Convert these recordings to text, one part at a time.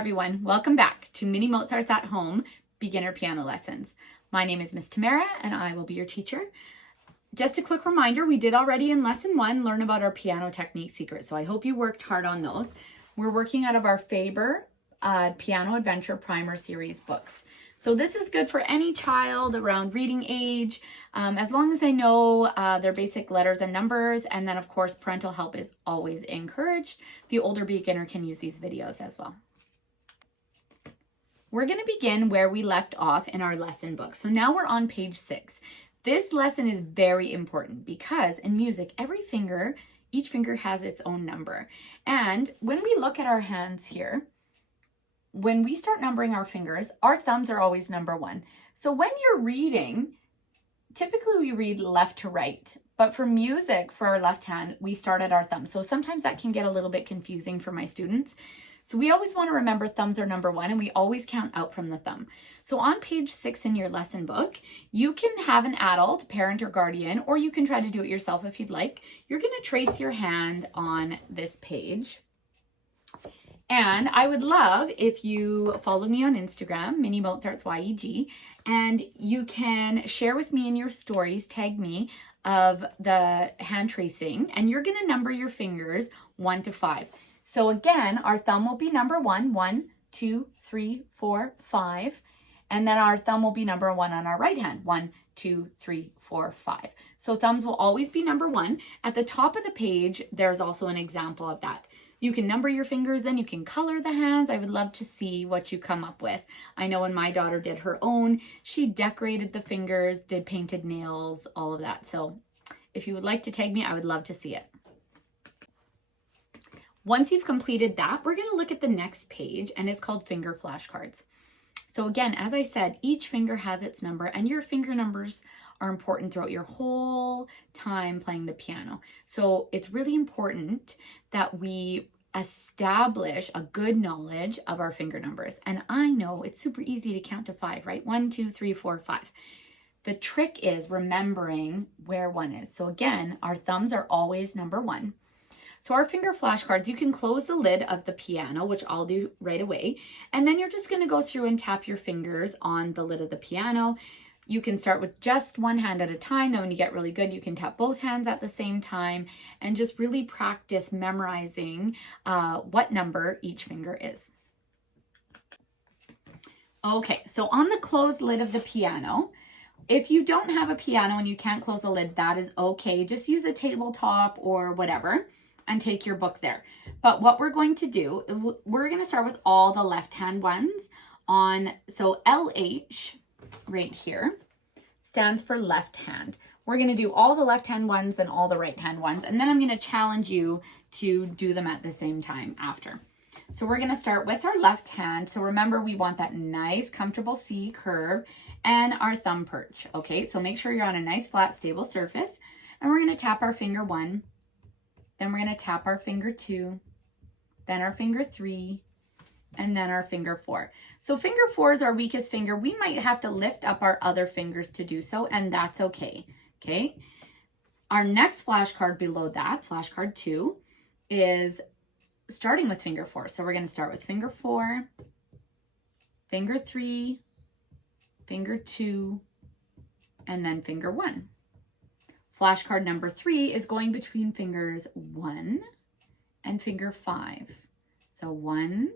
everyone, welcome back to Mini Mozart's at Home Beginner Piano Lessons. My name is Miss Tamara and I will be your teacher. Just a quick reminder, we did already in lesson 1 learn about our piano technique secrets, so I hope you worked hard on those. We're working out of our Faber Piano Adventure Primer Series books. So this is good for any child around reading age, as long as they know their basic letters and numbers, and then of course parental help is always encouraged. The older beginner can use these videos as well. We're going to begin where we left off in our lesson book. So now we're on page 6. This lesson is very important because in music, each finger has its own number. And when we look at our hands here, when we start numbering our fingers, our thumbs are always number 1. So when you're reading, typically we read left to right, but for music, for our left hand, we start at our thumb. So sometimes that can get a little bit confusing for my students. So we always want to remember thumbs are number 1 and we always count out from the thumb. So on page 6 in your lesson book, you can have an adult, parent or guardian, or you can try to do it yourself if you'd like. You're going to trace your hand on this page. And I would love if you follow me on Instagram, Mini Mozart's YEG, and you can share with me in your stories, tag me, of the hand tracing, and you're going to number your fingers 1 to 5. So again, our thumb will be number 1, 1, 2, 3, 4, 5. And then our thumb will be number 1 on our right hand, 1, 2, 3, 4, 5. So thumbs will always be number 1. At the top of the page, there's also an example of that. You can number your fingers, then you can color the hands. I would love to see what you come up with. I know when my daughter did her own, she decorated the fingers, did painted nails, all of that. So if you would like to tag me, I would love to see it. Once you've completed that, we're going to look at the next page, and it's called finger flashcards. So again, as I said, each finger has its number, and your finger numbers are important throughout your whole time playing the piano. So it's really important that we establish a good knowledge of our finger numbers. And I know it's super easy to count to 5, right? 1, 2, 3, 4, 5. The trick is remembering where 1 is. So again, our thumbs are always number 1. So our finger flashcards, you can close the lid of the piano, which I'll do right away. And then you're just going to go through and tap your fingers on the lid of the piano. You can start with just one hand at a time. Then when you get really good, you can tap both hands at the same time and just really practice memorizing what number each finger is. Okay, so on the closed lid of the piano, if you don't have a piano and you can't close the lid, that is okay. Just use a tabletop or whatever and take your book there. But what we're going to do, we're going to start with all the left hand ones on, so LH right here stands for left hand. We're going to do all the left hand ones and all the right hand ones, and then I'm going to challenge you to do them at the same time after. So we're going to start with our left hand. So remember, we want that nice comfortable C curve and our thumb perch. Okay, so make sure you're on a nice flat stable surface, and we're going to tap our finger 1, then we're going to tap our finger 2, then our finger 3, and then our finger 4. So finger 4 is our weakest finger. We might have to lift up our other fingers to do so, and that's okay. Okay. Our next flashcard below that, flashcard 2, is starting with finger 4. So we're going to start with finger 4, finger 3, finger 2, and then finger 1. Flashcard number 3 is going between fingers 1 and finger 5. So 1,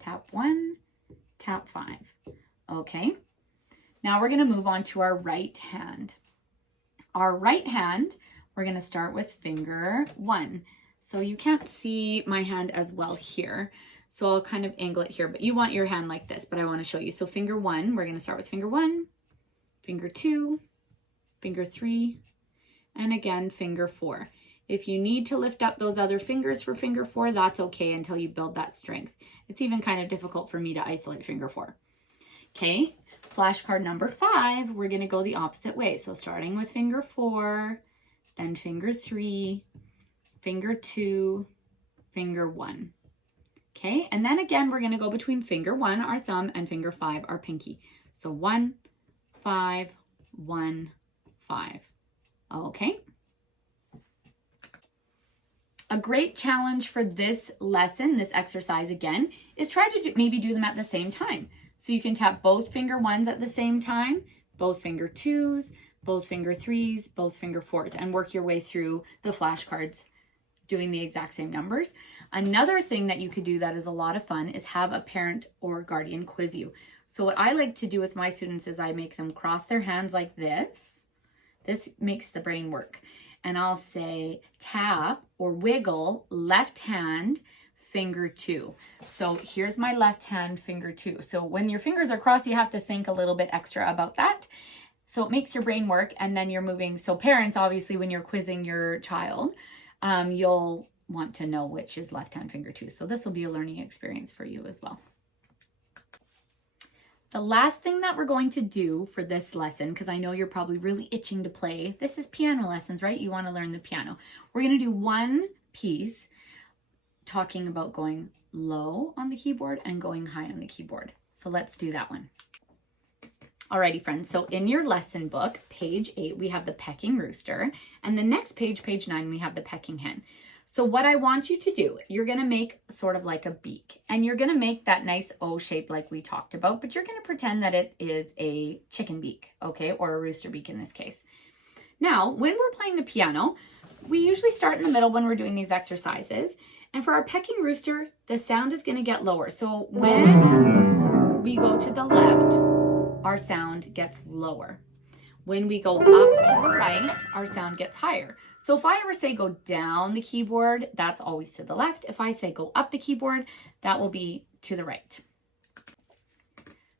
tap 1, tap 5. Okay. Now we're going to move on to our right hand. Our right hand, we're going to start with finger 1. So you can't see my hand as well here. So I'll kind of angle it here, but you want your hand like this, but I want to show you. So finger 1, we're going to start with finger 1, finger 2, finger 3, and again, finger 4. If you need to lift up those other fingers for finger 4, that's okay until you build that strength. It's even kind of difficult for me to isolate finger 4. Okay, flashcard number 5, we're going to go the opposite way. So starting with finger 4, then finger 3, finger 2, finger 1. Okay, and then again, we're going to go between finger 1, our thumb, and finger 5, our pinky. So 1, 5, 1, 5. Okay. A great challenge for this lesson, this exercise again, is try to maybe do them at the same time. So you can tap both finger ones at the same time, both finger twos, both finger threes, both finger fours, and work your way through the flashcards doing the exact same numbers. Another thing that you could do that is a lot of fun is have a parent or guardian quiz you. So what I like to do with my students is I make them cross their hands like this. This makes the brain work. And I'll say tap or wiggle left hand finger 2. So here's my left hand finger 2. So when your fingers are crossed, you have to think a little bit extra about that. So it makes your brain work, and then you're moving. So parents, obviously, when you're quizzing your child, you'll want to know which is left hand finger 2. So this will be a learning experience for you as well. The last thing that we're going to do for this lesson, because I know you're probably really itching to play, this is piano lessons, right? You want to learn the piano. We're going to do one piece talking about going low on the keyboard and going high on the keyboard. So let's do that one. Alrighty, friends. So in your lesson book, page 8, we have the pecking rooster. And the next page, page 9, we have the pecking hen. So what I want you to do, you're going to make sort of like a beak, and you're going to make that nice O shape like we talked about, but you're going to pretend that it is a chicken beak, okay, or a rooster beak in this case. Now, when we're playing the piano, we usually start in the middle when we're doing these exercises, and for our pecking rooster, the sound is going to get lower. So when we go to the left, our sound gets lower. When we go up to the right, our sound gets higher. So if I ever say go down the keyboard, that's always to the left. If I say go up the keyboard, that will be to the right.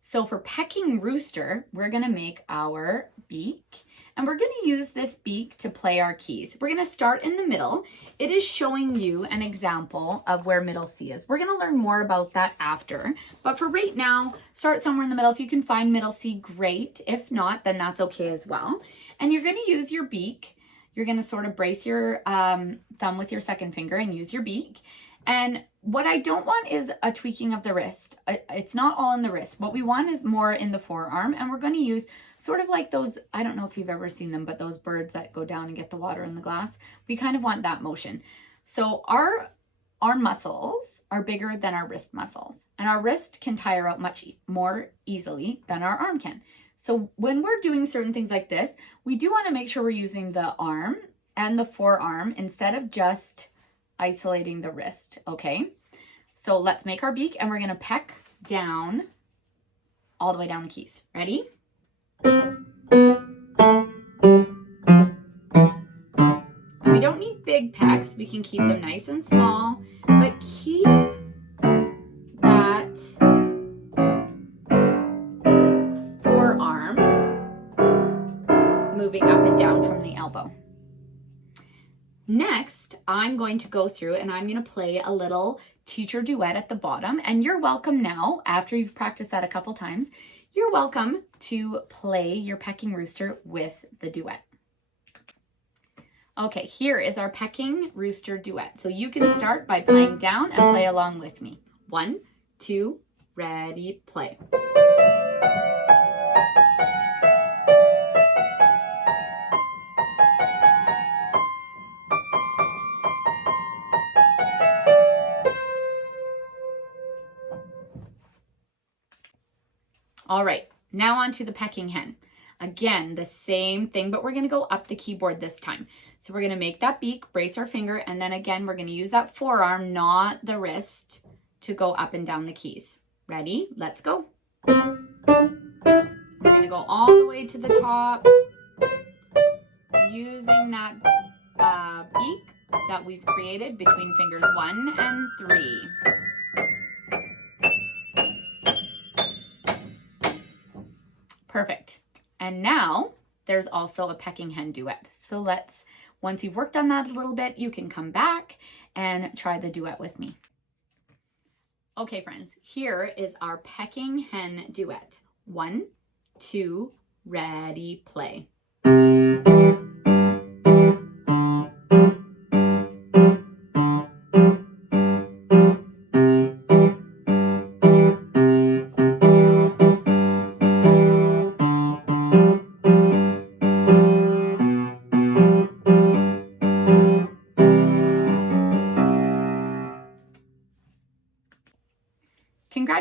So for pecking rooster, we're going to make our beak, and we're going to use this beak to play our keys. We're going to start in the middle. It is showing you an example of where middle C is. We're going to learn more about that after, but for right now, start somewhere in the middle. If you can find middle C, great. If not, then that's okay as well. And you're going to use your beak. You're going to sort of brace your thumb with your second finger and use your beak. And what I don't want is a tweaking of the wrist. It's not all in the wrist. What we want is more in the forearm. And we're going to use sort of like those, I don't know if you've ever seen them, but those birds that go down and get the water in the glass. We kind of want that motion. So our muscles are bigger than our wrist muscles. And our wrist can tire out much more easily than our arm can. So when we're doing certain things like this, we do want to make sure we're using the arm and the forearm instead of just isolating the wrist, okay? So let's make our beak, and we're going to peck down all the way down the keys. Ready? We don't need big pecks. We can keep them nice and small, but keep that forearm moving up and down from the elbow. Next, I'm going to go through and I'm going to play a little teacher duet at the bottom. And you're welcome now, after you've practiced that a couple times, you're welcome to play your pecking rooster with the duet. Okay, here is our pecking rooster duet. So you can start by playing down and play along with me. 1, 2, ready, play. All right, now on to the pecking hen. Again, the same thing, but we're going to go up the keyboard this time. So we're going to make that beak, brace our finger, and then again, we're going to use that forearm, not the wrist, to go up and down the keys. Ready? Let's go. We're going to go all the way to the top, using that beak that we've created between fingers 1 and 3. Perfect. And now there's also a pecking hen duet. So once you've worked on that a little bit, you can come back and try the duet with me. Okay, friends, here is our pecking hen duet. 1, 2, ready, play.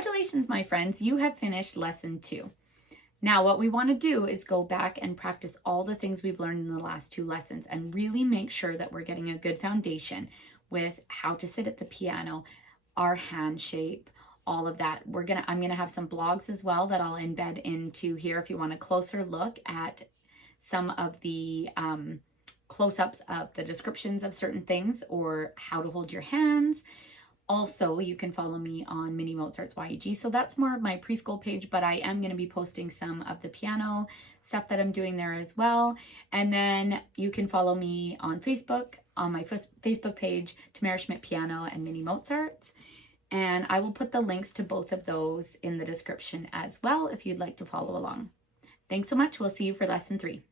congratulations, my friends, you have finished lesson 2. Now, what we want to do is go back and practice all the things we've learned in the last 2 lessons and really make sure that we're getting a good foundation with how to sit at the piano, our hand shape, all of that. I'm gonna have some blogs as well that I'll embed into here if you want a closer look at some of the close-ups of the descriptions of certain things or how to hold your hands. Also, you can follow me on Mini Mozart's YEG. So that's more of my preschool page, but I am going to be posting some of the piano stuff that I'm doing there as well. And then you can follow me on Facebook, on my Facebook page, Tamara Schmidt Piano and Mini Mozart's. And I will put the links to both of those in the description as well if you'd like to follow along. Thanks so much. We'll see you for lesson 3.